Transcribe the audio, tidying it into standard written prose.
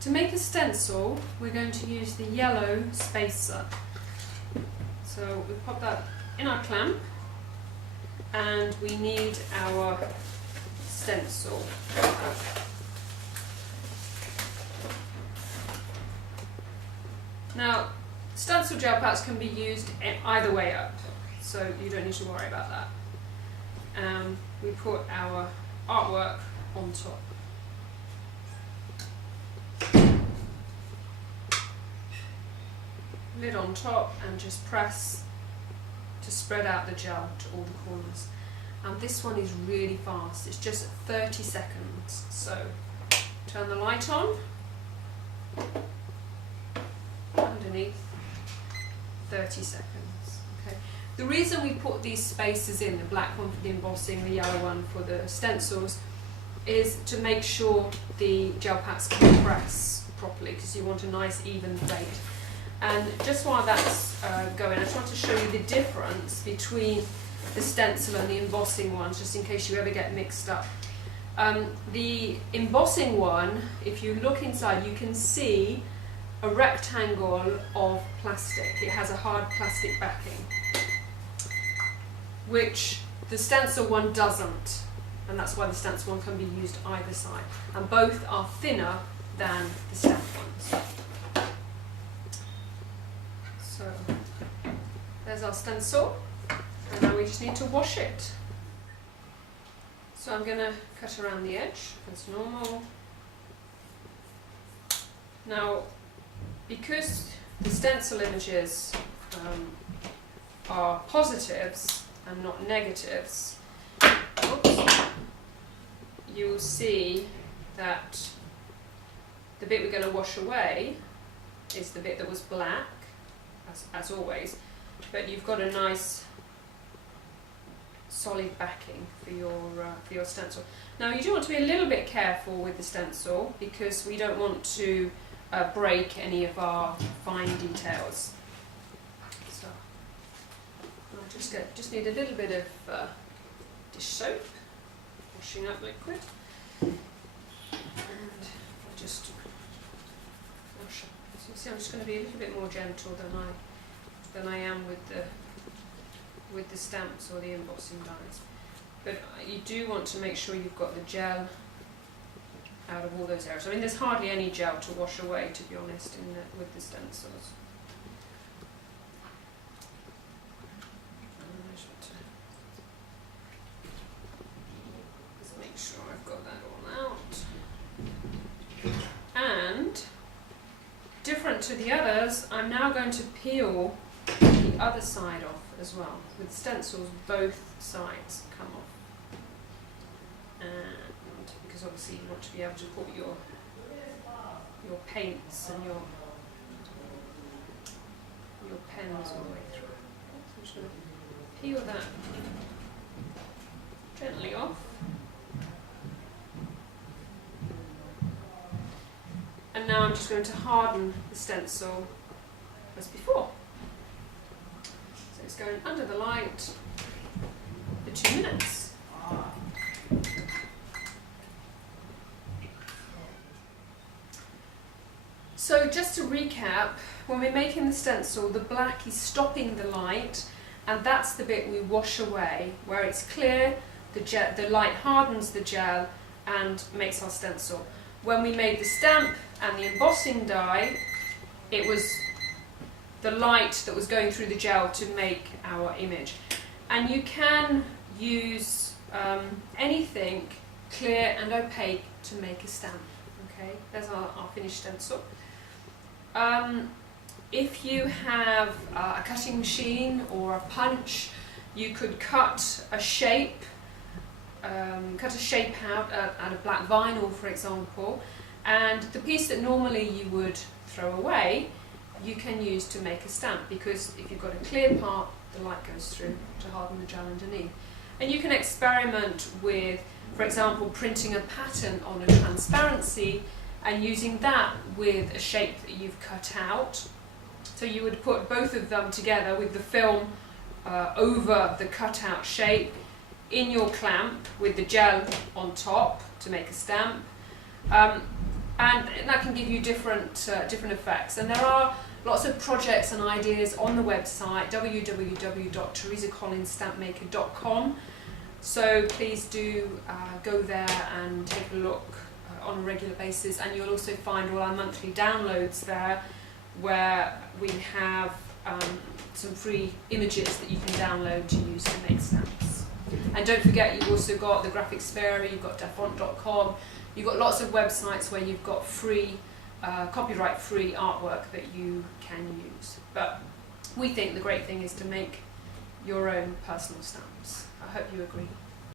To make a stencil, we're going to use the yellow spacer. So we pop that in our clamp, and we need our stencil. Now, stencil gel packs can be used either way up, so you don't need to worry about that. We put our artwork on top. Lid on top, and just press to spread out the gel to all the corners. And this one is really fast, it's just 30 seconds. So turn the light on, underneath, 30 seconds. Okay. The reason we put these spacers in, the black one for the embossing, the yellow one for the stencils, is to make sure the gel packs can press properly, because you want a nice even fade. And just while that's going, I just want to show you the difference between the stencil and the embossing ones, just in case you ever get mixed up. The embossing one, if you look inside, you can see a rectangle of plastic. It has a hard plastic backing, which the stencil one doesn't, and that's why the stencil one can be used either side, and both are thinner than the stamp ones. So there's our stencil, and now we just need to wash it. So I'm going to cut around the edge as normal. Now, because the stencil images are positives and not negatives, you'll see that the bit we're going to wash away is the bit that was black, as always, but you've got a nice solid backing for your stencil. Now, you do want to be a little bit careful with the stencil, because we don't want to break any of our fine details. So I just need a little bit of dish soap, washing up liquid, and I'll just wash up. So you see, I'm just going to be a little bit more gentle than I am with the stamps or the embossing dies. But you do want to make sure you've got the gel out of all those areas. I mean, there's hardly any gel to wash away, to be honest, with the stencils. Just make sure I've got that all out. And different to the others, I'm now going to peel the other side off as well. With stencils, both sides come off. And because obviously you want to be able to put your paints and your pens all the way through. So I'm just going to peel that gently off. And now I'm just going to harden the stencil as before. So it's going under the light for 2 minutes. So just to recap, when we're making the stencil, the black is stopping the light, and that's the bit we wash away. Where it's clear, the light hardens the gel and makes our stencil. When we made the stamp and the embossing die, it was the light that was going through the gel to make our image. And you can use anything clear and opaque to make a stamp. Okay, there's our finished stencil. If you have a cutting machine or a punch, you could cut a shape out of black vinyl, for example, and the piece that normally you would throw away, you can use to make a stamp, because if you've got a clear part, the light goes through to harden the gel underneath. And you can experiment with, for example, printing a pattern on a transparency and using that with a shape that you've cut out. So you would put both of them together with the film over the cutout shape in your clamp with the gel on top to make a stamp. and that can give you different effects. And there are lots of projects and ideas on the website www.teresacollinsstampmaker.com. So please do go there and take a look on a regular basis, and you'll also find all our monthly downloads there, where we have some free images that you can download to use to make stamps. And don't forget, you've also got the Graphics Fairy, you've got defont.com, you've got lots of websites where you've got free, copyright-free artwork that you can use. But we think the great thing is to make your own personal stamps. I hope you agree.